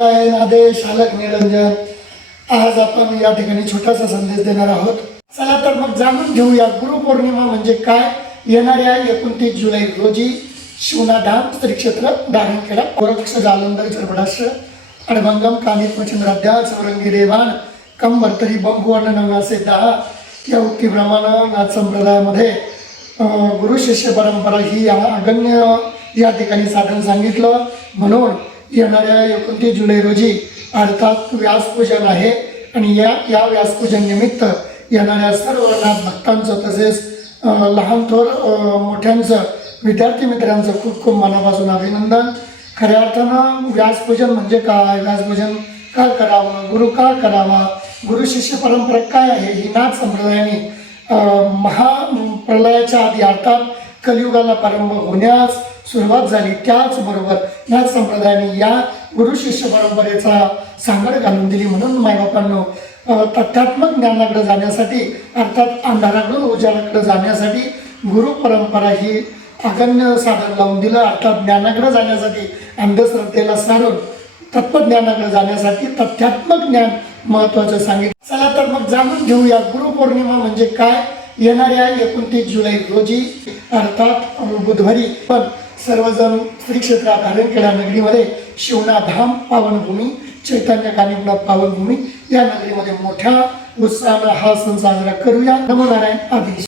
आदेश आलक निरंजन। आज आपण या ठिकाणी छोटासा संदेश देणार आहोत। चला तर मग जाणून घेऊया गुरुपौर्णिमा म्हणजे काय। येणाऱ्या 29 जुलै रोजी शिवनाधाम स्त्री क्षेत्र दारणखेडा गोरक्ष जालंधर चरबडाश्र अडभंगम कानित मचिंद्राध्या चौरंगी रेवान कंबरतरी बंगुवर्ण नवनासे 10 या उक्तीप्रमाणे नाथ संप्रदायामध्ये गुरु शिष्य परंपरा ही अगण्य या ठिकाणी साधन सांगितलं। म्हणून येणाऱ्या 29 जुलै रोजी अर्थात व्यासपूजन आहे आणि या व्यासपूजन निमित्त येणाऱ्या सर्व नाथ भक्तांचं तसेच लहान थोर मोठ्यांचं विद्यार्थी मित्रांचं खूप खूप मनापासून अभिनंदन। खऱ्या अर्थानं व्यासपूजन म्हणजे काय, व्यासपूजन का करावं, गुरु का करावा, गुरु शिष्य परंपरा काय आहे ही नाथ संप्रदायाने महाप्रलयाच्या आधी अर्थात कलियुगाला प्रारंभ होण्यास सुरुवात झाली। त्याचबरोबर नाथ संप्रदायाने या गुरु शिष्य परंपरेचा सांगड घालून दिली। म्हणून मायबापांनो तथ्यात्मक ज्ञानाकडे जाण्यासाठी अर्थात अंधाराकडून उजाडाकडे जाण्यासाठी गुरु परंपरा ही अगण्य साधन लावून दिलं। अर्थात ज्ञानाकडे जाण्यासाठी अंधश्रद्धेला सारून तत्वज्ञानाकडे जाण्यासाठी तथ्यात्मक ज्ञान महत्त्वाचं सांगितलं। चला तर मग जाणून घेऊया गुरुपौर्णिमा म्हणजे काय। येणाऱ्या 29 जुलै रोजी अर्थात बुधवारी पण सर्वजण श्री क्षेत्र दारणखेडा नगरीमध्ये शिवनाधाम पावनभूमी चैतन्य कानिपनाथ पावनभूमी या नगरीमध्ये मोठ्या उत्साहाने हा सण साजरा करूया। नमो नारायण। आदेश।